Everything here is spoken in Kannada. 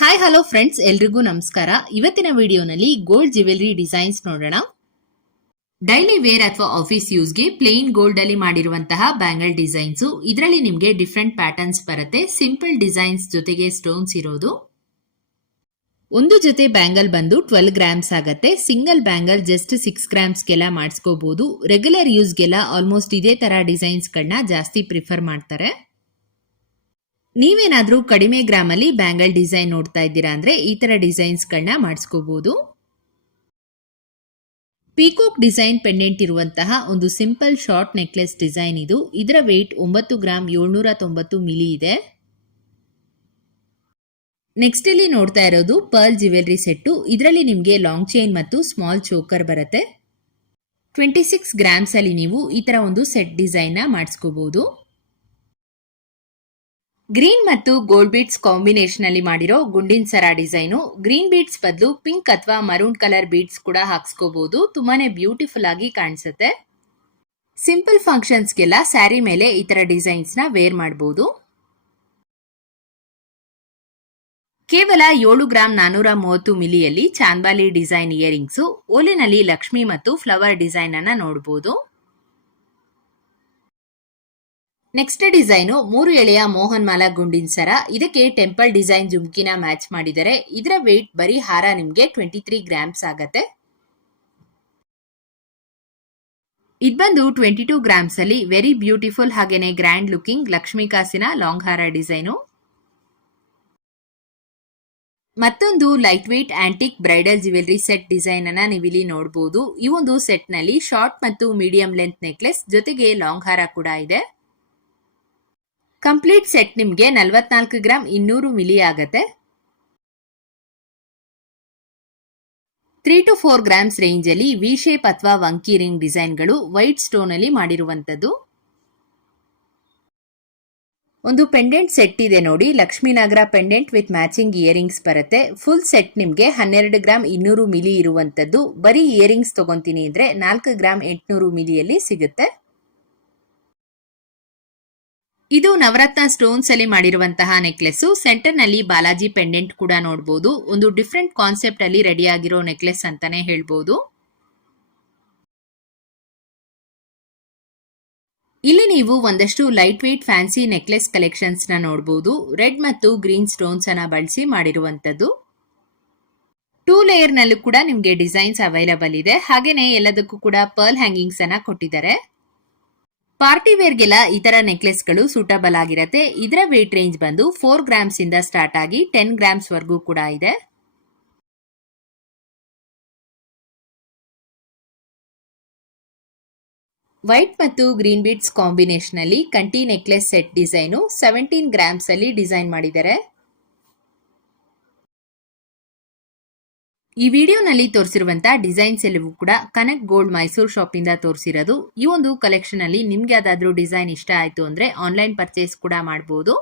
ಹಾಯ್ ಹಲೋ ಫ್ರೆಂಡ್ಸ್ ಎಲ್ರಿಗೂ ನಮಸ್ಕಾರ. ಇವತ್ತಿನ ವಿಡಿಯೋನಲ್ಲಿ ಗೋಲ್ಡ್ ಜ್ಯುವೆಲ್ರಿ ಡಿಸೈನ್ಸ್ ನೋಡೋಣ. ಡೈಲಿ ವೇರ್ ಅಥವಾ ಆಫೀಸ್ ಯೂಸ್ಗೆ ಪ್ಲೇನ್ ಗೋಲ್ಡ್ ಅಲ್ಲಿ ಮಾಡಿರುವಂತಹ ಬ್ಯಾಂಗಲ್ ಡಿಸೈನ್ಸ್ ಇದರಲ್ಲಿ ನಿಮಗೆ ಡಿಫ್ರೆಂಟ್ ಪ್ಯಾಟರ್ನ್ಸ್ ಬರುತ್ತೆ. ಸಿಂಪಲ್ ಡಿಸೈನ್ಸ್ ಜೊತೆಗೆ ಸ್ಟೋನ್ಸ್ ಇರೋದು. ಒಂದು ಜೊತೆ ಬ್ಯಾಂಗಲ್ ಬಂದು ಟ್ವೆಲ್ ಗ್ರಾಮ್ಸ್ ಆಗುತ್ತೆ. ಸಿಂಗಲ್ ಬ್ಯಾಂಗಲ್ ಜಸ್ಟ್ ಸಿಕ್ಸ್ ಗ್ರಾಮ್ಸ್ಗೆಲ್ಲ ಮಾಡಿಸ್ಕೋಬಹುದು ರೆಗ್ಯುಲರ್ ಯೂಸ್ಗೆಲ್ಲ ಆಲ್ಮೋಸ್ಟ್ ಇದೇ ತರ ಡಿಸೈನ್ಸ್ಗಳನ್ನ ಜಾಸ್ತಿ ಪ್ರಿಫರ್ ಮಾಡ್ತಾರೆ. ನೀವೇನಾದ್ರೂ ಕಡಿಮೆ ಗ್ರಾಮ್ ಅಲ್ಲಿ ಬ್ಯಾಂಗಲ್ ಡಿಸೈನ್ ನೋಡ್ತಾ ಇದ್ದೀರಾ ಅಂದ್ರೆ ಈ ತರ ಡಿಸೈನ್ಸ್ಗಳನ್ನ ಮಾಡಿಸ್ಕೋಬಹುದು ಪೀಕೋಕ್ ಡಿಸೈನ್ ಪೆಂಡೆಂಟ್ ಇರುವಂತಹ ಒಂದು ಸಿಂಪಲ್ ಶಾರ್ಟ್ ನೆಕ್ಲೆಸ್ ಡಿಸೈನ್ ಇದು. ಇದರ ವೆಯ್ಟ್ ಒಂಬತ್ತು ಗ್ರಾಮ್ ಏಳ್ನೂರ ತೊಂಬತ್ತು ಮಿಲಿ ಇದೆ. ನೆಕ್ಸ್ಟ್ ಇಲ್ಲಿ ನೋಡ್ತಾ ಇರೋದು ಪರ್ಲ್ ಜ್ಯುವೆಲ್ರಿ ಸೆಟ್ಟು ಇದರಲ್ಲಿ ನಿಮಗೆ ಲಾಂಗ್ ಚೈನ್ ಮತ್ತು ಸ್ಮಾಲ್ ಚೋಕರ್ ಬರುತ್ತೆ. ಟ್ವೆಂಟಿ ಸಿಕ್ಸ್ ಗ್ರಾಮ್ಸ್ ಅಲ್ಲಿ ನೀವು ಈ ತರ ಒಂದು ಸೆಟ್ ಡಿಸೈನ್ನ ಮಾಡಿಸ್ಕೋಬಹುದು ಗ್ರೀನ್ ಮತ್ತು ಗೋಲ್ಡ್ ಬೀಟ್ಸ್ ಕಾಂಬಿನೇಷನ್ ಅಲ್ಲಿ ಮಾಡಿರೋ ಗುಂಡಿನ ಸರ ಡಿಸೈನು. ಗ್ರೀನ್ ಬೀಟ್ಸ್ ಬದಲು ಪಿಂಕ್ ಅಥವಾ ಮರೂನ್ ಕಲರ್ ಬೀಟ್ಸ್ ಕೂಡ ಹಾಕ್ಸ್ಕೋಬಹುದು ತುಂಬಾನೇ ಬ್ಯೂಟಿಫುಲ್ ಆಗಿ ಕಾಣಿಸುತ್ತೆ. ಸಿಂಪಲ್ ಫಂಕ್ಷನ್ಸ್ಗೆಲ್ಲ ಸ್ಯಾರಿ ಮೇಲೆ ಈ ತರ ಡಿಸೈನ್ಸ್ನ ವೇರ್ ಮಾಡಬಹುದು ಕೇವಲ ಏಳು ಗ್ರಾಮ್ ನಾನೂರ ಮೂವತ್ತು ಮಿಲಿಯಲ್ಲಿ ಚಾಂದ್ಬಾಲಿ ಡಿಸೈನ್ ಇಯರಿಂಗ್ಸ್. ಓಲಿನಲ್ಲಿ ಲಕ್ಷ್ಮಿ ಮತ್ತು ಫ್ಲವರ್ ಡಿಸೈನ್ ಅನ್ನ ನೋಡಬಹುದು ನೆಕ್ಸ್ಟ್ ಡಿಸೈನು ಮೂರು ಎಳೆಯ ಮೋಹನ್ ಮಾಲಾ ಗುಂಡಿನ ಸರ. ಇದಕ್ಕೆ ಟೆಂಪಲ್ ಡಿಸೈನ್ ಜುಮ್ಕಿನ ಮ್ಯಾಚ್ ಮಾಡಿದರೆ. ಇದರ ವೆಯ್ಟ್ ಬರೀ ಹಾರ ನಿಮಗೆ ಟ್ವೆಂಟಿ ತ್ರೀ ಗ್ರಾಮ್ಸ್ ಆಗತ್ತೆ. ಇದ್ ಬಂದು ಟ್ವೆಂಟಿ ಟೂ ಗ್ರಾಮ್ಸ್ ಅಲ್ಲಿ ವೆರಿ ಬ್ಯೂಟಿಫುಲ್ ಹಾಗೇನೆ ಗ್ರ್ಯಾಂಡ್ ಲುಕಿಂಗ್ ಲಕ್ಷ್ಮೀ ಕಾಸಿನ ಲಾಂಗ್ ಹಾರ ಡಿಸೈನು ಮತ್ತೊಂದು light weight antique bridal jewellery set design ಅನ್ನ ನೀವಿಲ್ಲಿ ನೋಡಬಹುದು ಈ ಒಂದು ಸೆಟ್ನಲ್ಲಿ ಶಾರ್ಟ್ ಮತ್ತು ಮೀಡಿಯಂ ಲೆಂತ್ ನೆಕ್ಲೆಸ್ ಜೊತೆಗೆ ಲಾಂಗ್ ಹಾರ ಕೂಡ ಇದೆ. ಕಂಪ್ಲೀಟ್ ಸೆಟ್ ನಿಮಗೆ ನಲವತ್ನಾಲ್ಕು ಗ್ರಾಮ್ ಇನ್ನೂರು ಮಿಲಿ ಆಗತ್ತೆ. Three to four grams range ಅಲ್ಲಿ ವಿ ಶೇಪ್ ಅಥವಾ ವಂಕಿ ರಿಂಗ್ ಡಿಸೈನ್ಗಳು ವೈಟ್ ಸ್ಟೋನ್ ಅಲ್ಲಿ ಮಾಡಿರುವಂತದ್ದು ಒಂದು ಪೆಂಡೆಂಟ್ ಸೆಟ್ ಇದೆ ನೋಡಿ. Lakshminagar pendant with matching earrings ಬರುತ್ತೆ. ಫುಲ್ ಸೆಟ್ ನಿಮಗೆ ಹನ್ನೆರಡು ಗ್ರಾಮ್ ಇನ್ನೂರು ಮಿಲಿ ಇರುವಂತದ್ದು ಬರೀ ಇಯರಿಂಗ್ಸ್ ತಗೊಂತೀನಿ ಅಂದ್ರೆ ನಾಲ್ಕು ಗ್ರಾಮ್ ಎಂಟುನೂರು ಮಿಲಿಯಲ್ಲಿ ಸಿಗುತ್ತೆ. ಇದು ನವರತ್ನ ಸ್ಟೋನ್ಸ್ ಅಲ್ಲಿ ಮಾಡಿರುವಂತಹ ನೆಕ್ಲೆಸ್ ಸೆಂಟರ್ನಲ್ಲಿ ಬಾಲಾಜಿ ಪೆಂಡೆಂಟ್ ಕೂಡ ನೋಡಬಹುದು ಒಂದು ಡಿಫ್ರೆಂಟ್ ಕಾನ್ಸೆಪ್ಟ್ ಅಲ್ಲಿ ರೆಡಿ ಆಗಿರೋ ನೆಕ್ಲೆಸ್ ಅಂತಾನೆ ಹೇಳ್ಬೋದು. ಇಲ್ಲಿ ನೀವು ಒಂದಷ್ಟು ಲೈಟ್ ವೇಟ್ ಫ್ಯಾನ್ಸಿ ನೆಕ್ಲೆಸ್ ಕಲೆಕ್ಷನ್ಸ್ನ ನೋಡಬಹುದು ರೆಡ್ ಮತ್ತು ಗ್ರೀನ್ ಸ್ಟೋನ್ಸ್ ಅನ್ನ ಬಳಸಿ ಮಾಡಿರುವಂತದ್ದು ಟೂ ಲೇಯರ್ ನಲ್ಲೂ ಕೂಡ ನಿಮಗೆ ಡಿಸೈನ್ಸ್ ಅವೈಲಬಲ್ ಇದೆ. ಹಾಗೇನೆ ಎಲ್ಲದಕ್ಕೂ ಕೂಡ ಪರ್ಲ್ ಹ್ಯಾಂಗಿಂಗ್ಸ್ ಅನ್ನ ಕೊಟ್ಟಿದ್ದಾರೆ. ಪಾರ್ಟಿ ವೇರ್ಗೆಲ್ಲ ಇತರ ನೆಕ್ಲೆಸ್ ನೆಕ್ಲೆಸ್ಗಳು ಸೂಟಬಲ್ ಆಗಿರತ್ತೆ. ಇದರ ವೇಟ್ ರೇಂಜ್ ಬಂದು ಫೋರ್ ಗ್ರಾಮ್ಸ್ ಇಂದ ಸ್ಟಾರ್ಟ್ ಆಗಿ ಟೆನ್ ಗ್ರಾಮ್ಸ್ ವರೆಗೂ ಕೂಡ ಇದೆ. ವೈಟ್ ಮತ್ತು ಗ್ರೀನ್ ಬೀಟ್ಸ್ ಕಾಂಬಿನೇಷನ್ ಅಲ್ಲಿ ಕಂಟಿ necklace set design seventeen grams ಅಲ್ಲಿ ಡಿಸೈನ್ ಮಾಡಿದ್ದಾರೆ. ಈ ವಿಡಿಯೋನಲ್ಲಿ ತೋರಿಸಿರುವಂತಹ ಡಿಸೈನ್ಸ್ ಎಲ್ಲವೂ ಕೂಡ ಕನೆಕ್ಟ್ ಗೋಲ್ಡ್ ಮೈಸೂರು ಶಾಪ್ ಇಂದ ತೋರಿಸಿರೋದು. ಈ ಒಂದು ಕಲೆಕ್ಷನ್ ಅಲ್ಲಿ ನಿಮ್ಗೆ ಯಾವ್ದಾದ್ರು ಡಿಸೈನ್ ಇಷ್ಟ ಆಯ್ತು ಅಂದ್ರೆ ಆನ್ಲೈನ್ ಪರ್ಚೇಸ್ ಕೂಡ ಮಾಡಬಹುದು